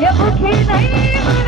ये भूखी नहीं मरे।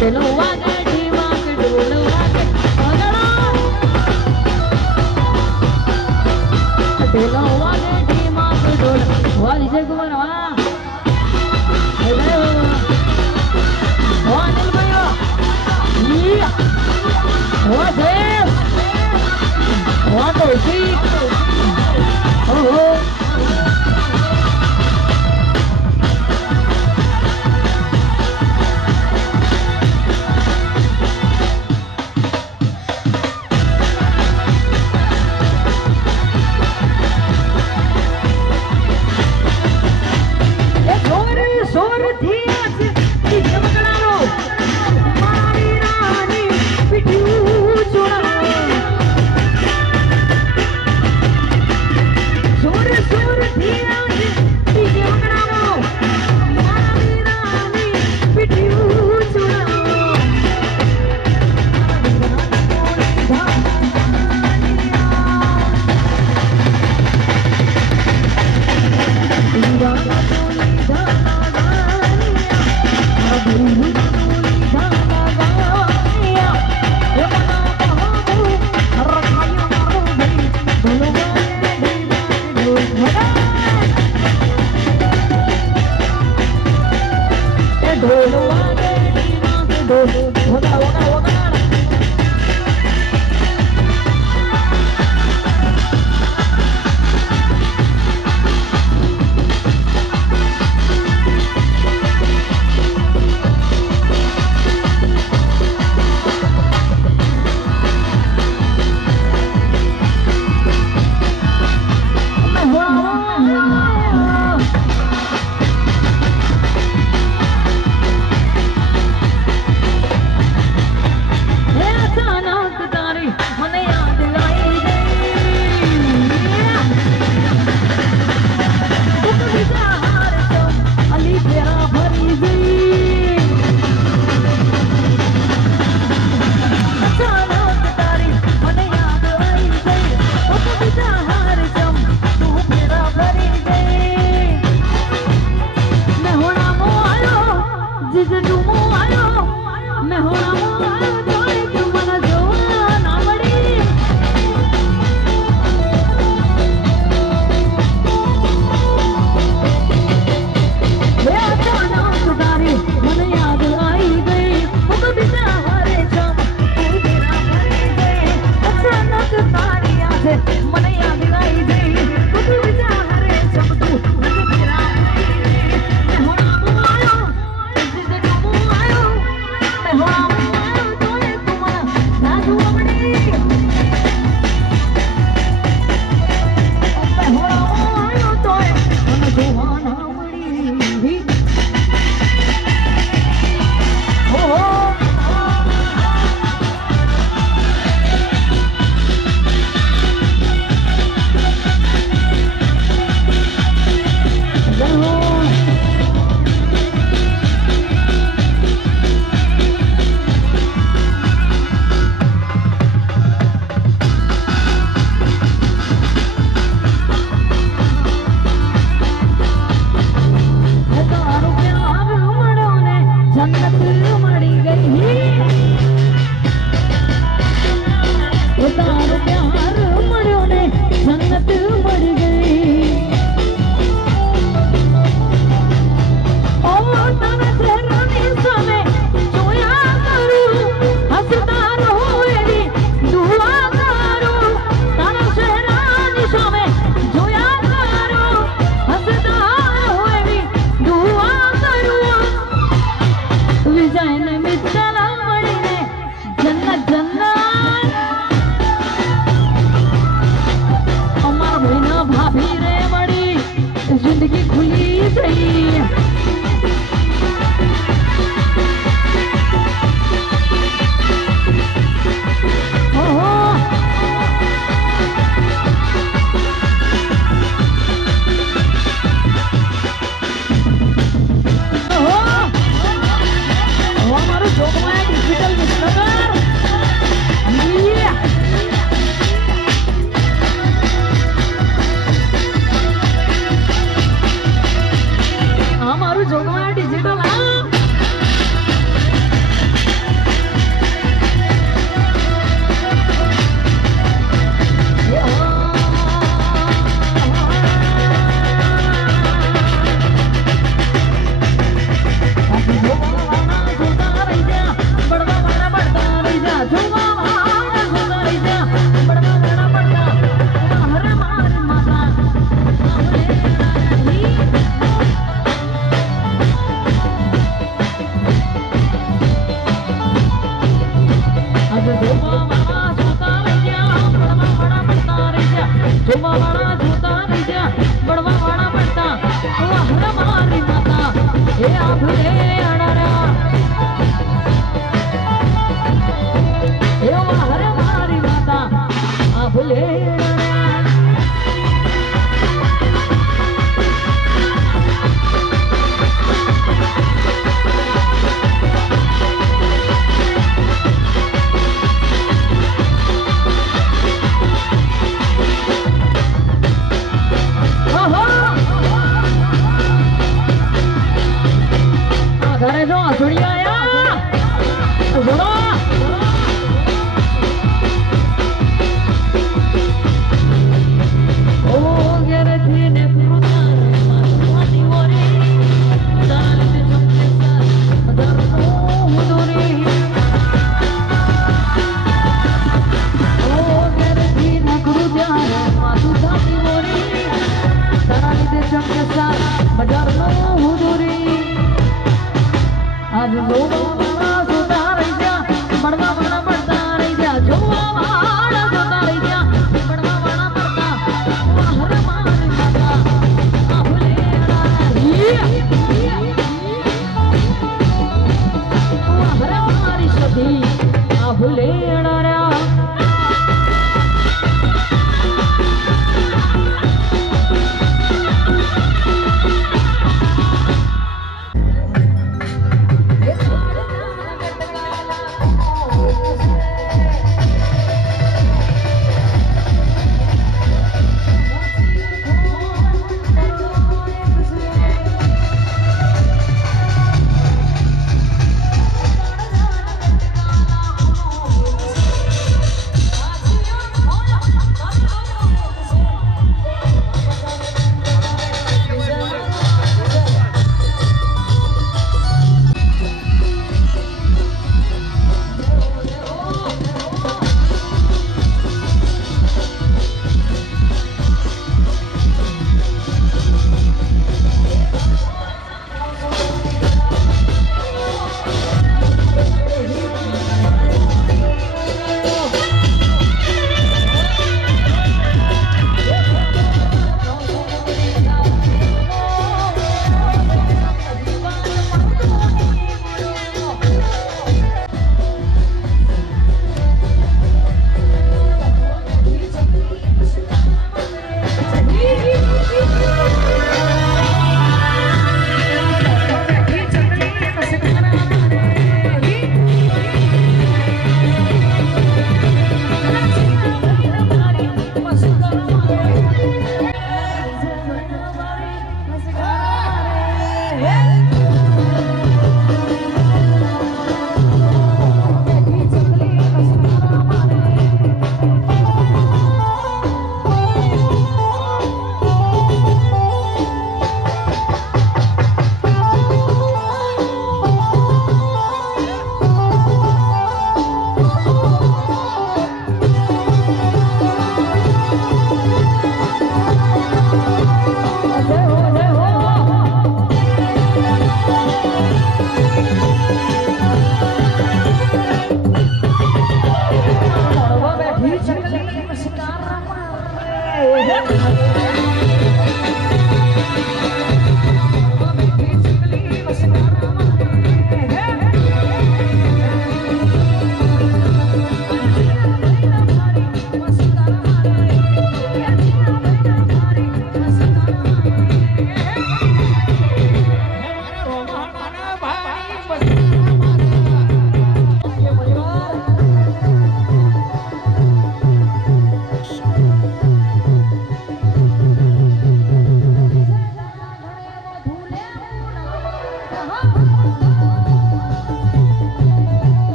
Để. 中国